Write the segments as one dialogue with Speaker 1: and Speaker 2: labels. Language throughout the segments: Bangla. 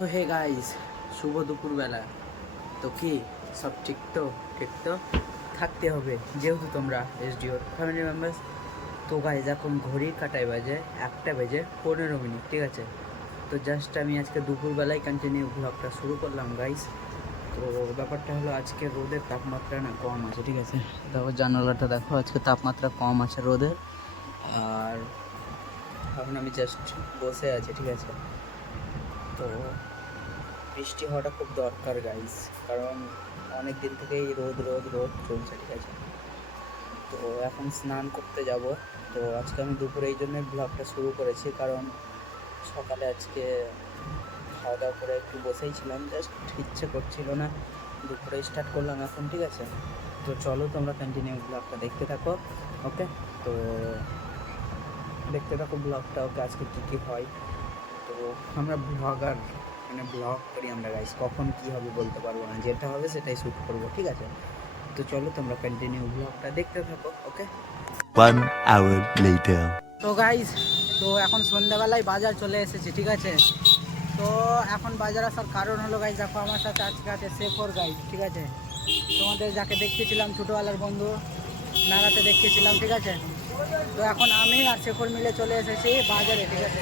Speaker 1: তো হে গাইস শুভ দুপুরবেলা। তো কি, সব ঠিক তো? ঠিক তো? থাকতে হবে, যেহেতু তোমরা এসডিওর ফ্যামিলি মেম্বার্স তো গাইজ এখন ঘড়ি কাটায় বাজে একটা বেজে পনেরো মিনিট, ঠিক আছে? তো জাস্ট আমি আজকে দুপুরবেলায় কন্টিনিউ ব্লগটা শুরু করলাম গাইস তো ব্যাপারটা হলো আজকে রোদের তাপমাত্রা না কম আছে, ঠিক আছে? দেখো, জানালাটা দেখো, আজকে তাপমাত্রা কম আছে রোদের। আর এখন আমি জাস্ট বসে আছি, ঠিক আছে? তো বৃষ্টি হওয়াটা খুব দরকার গাইস কারণ অনেক দিন থেকেই রোদ রোদ রোদ চলছে, ঠিক আছে? তো এখন স্নান করতে যাব। তো আজকে আমি দুপুরে এই জন্য ব্লগটা শুরু করেছি। কারণ সকালে আজকে খাওয়া দাওয়া করে একটু বসেই ছিলাম। জাস্ট ইচ্ছে করছিল না। দুপুরে স্টার্ট করলাম এখন, ঠিক আছে? তো চলো তোমরা কন্টিনিউ ব্লগটা দেখতে থাকো ওকে তো দেখতে থাকো ব্লগটা ওকে আজকে কী কী হয়। আমরা ব্লগার মানে ব্লগ করি আমরা গাইস কখন কি হবে বলতে পারব না। যেটা হবে সেটাই শ্যুট করব ঠিক আছে? তো চলো তোমরা কন্টিনিউ ব্লগটা দেখতে থাকো ওকে
Speaker 2: hour later.
Speaker 1: তো গাইস তো এখন সন্ধ্যাবেলায় বাজার চলে এসেছে ঠিক আছে? তো এখন বাজার আসার কারণ হলো গাইস দেখো আমার সাথে আজকে আছে শেখর গাইস ঠিক আছে? তোমাদের যাকে দেখতেছিলাম ছোটোবেলার বন্ধু নাগাতে দেখতেছিলাম ঠিক আছে? তো এখন আমি আর শেখর মিলে চলে এসেছি বাজারে ঠিক আছে?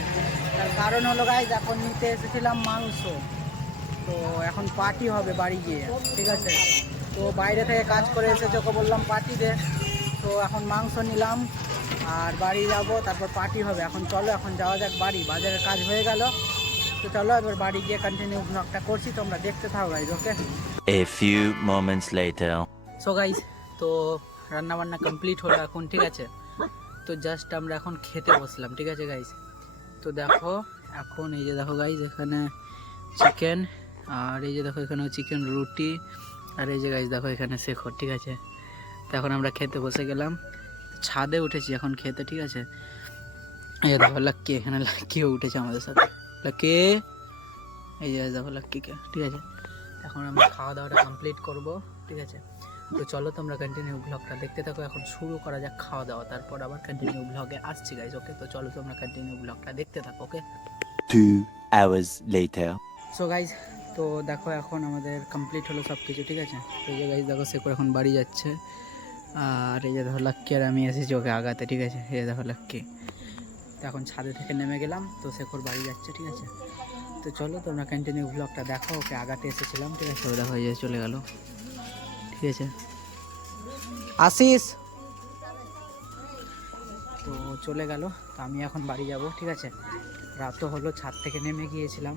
Speaker 1: তার কারণ হলো গাইস এখন নিতে এসেছিলাম মাংস। তো এখন পার্টি হবে বাড়ি গিয়ে ঠিক আছে? তো বাইরে থেকে কাজ করে এসেছে ওকে বললাম পার্টি দে। তো এখন মাংস নিলাম আর বাড়ি যাব তারপর পার্টি হবে। এখন চলো এখন যাওয়া যাক বাড়ি। বাজারের কাজ হয়ে গেল। তো চলো এবার বাড়ি গিয়ে কন্টিনিউ ব্লগটা করছি তোমরা দেখতে থাকো guys okay
Speaker 2: A few moments later.
Speaker 1: So guys তো রান্না বান্না কমপ্লিট হলো এখন ঠিক আছে? তো জাস্ট আমরা এখন খেতে বসলাম, ঠিক আছে গাইজ তো দেখো, এখন এই যে দেখো গাইজ এখানে চিকেন আর এই যে দেখো এখানে চিকেন রুটি, আর এই যে গাইজ দেখো এখানে শেখর, ঠিক আছে? তো এখন আমরা খেতে বসে গেলাম। ছাদে উঠেছি এখন খেতে, ঠিক আছে? এই যে দেখো লাক্কি, এখানে লাক্কিও উঠেছে আমাদের সাথে। লাক্কি? এই যে দেখো লাক্কিকে, ঠিক আছে? এখন আমরা খাওয়া দাওয়াটা কমপ্লিট করব, ঠিক আছে? তো চলো তোমরা কন্টিনিউ ব্লগটা দেখতে থাকো এখন শুরু করা যাক খাওয়া দাওয়া তারপর আবার কন্টিনিউ ব্লগে আসছি গাইজ ওকে তো চলো তোমরা কন্টিনিউ ব্লগটা দেখতে থাকো okay
Speaker 2: Two hours later.
Speaker 1: So guys তো দেখো এখন আমাদের কমপ্লিট হলো সব কিছু ঠিক আছে? তো এই যে গাইজ দেখো সে করে এখন বাড়ি যাচ্ছে আর এই যে দেখো লাক্কি আর আমি এসেছি ওকে আগাতে ঠিক আছে? এই যে দেখো লাক্কি। তো এখন ছাদে থেকে নেমে গেলাম তো শেখর বাড়ি যাচ্ছে ঠিক আছে? তো চলো তোমরা কন্টিনিউ ব্লগটা দেখো ওকে আগাতে এসেছিলাম ঠিক আছে? দেখো এই চলে গেল। ঠিক আছে। আসিস তো চলে গেল তো আমি এখন বাড়ি যাব ঠিক আছে? রাতও হলো ছাদ থেকে নেমে গিয়েছিলাম।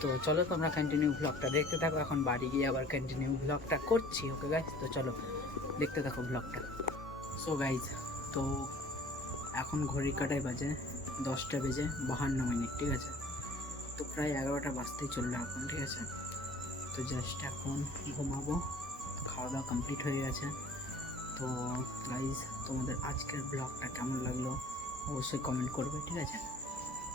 Speaker 1: তো চলো তোমরা কন্টিনিউ ব্লগটা দেখতে থাকো এখন বাড়ি গিয়ে আবার কন্টিনিউ ব্লগটা করছি ওকে গাইজ তো চলো দেখতে থাকো ব্লগটা সো গাইজ তো এখন ঘড়ির কাটায় বাজে দশটা বেজে বাহান্ন মিনিট ঠিক আছে? তো প্রায় এগারোটা বাজতেই চলল এখন ঠিক আছে? তো জাস্ট এখন ঘুমাবো। তো খাওয়া দাওয়া কমপ্লিট হয়ে গেছে। তো গাইজ তোমাদের আজকের ব্লগটা কেমন লাগল? অবশ্যই কমেন্ট করবে, ঠিক আছে?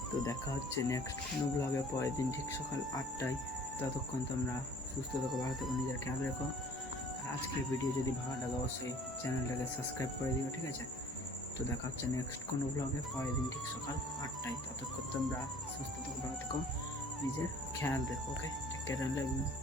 Speaker 1: তো দেখা হচ্ছে নেক্সট কোনো ব্লগে পরের দিন ঠিক সকাল আটটায়। ততক্ষণ তোমরা সুস্থ থাকো, ভালো থাকো, নিজের খেয়াল রেখো। আর আজকের ভিডিও যদি ভালো লাগে, অবশ্যই চ্যানেলটাকে সাবস্ক্রাইব করে দিও, ঠিক আছে? তো দেখা হচ্ছে নেক্সট কোনো ব্লগে পরের দিন ঠিক সকাল আটটায়। ততক্ষণ তোমরা সুস্থ থাকো, ভালো থাকো, নিজের খেয়াল রেখো ওকে টেক কেয়ার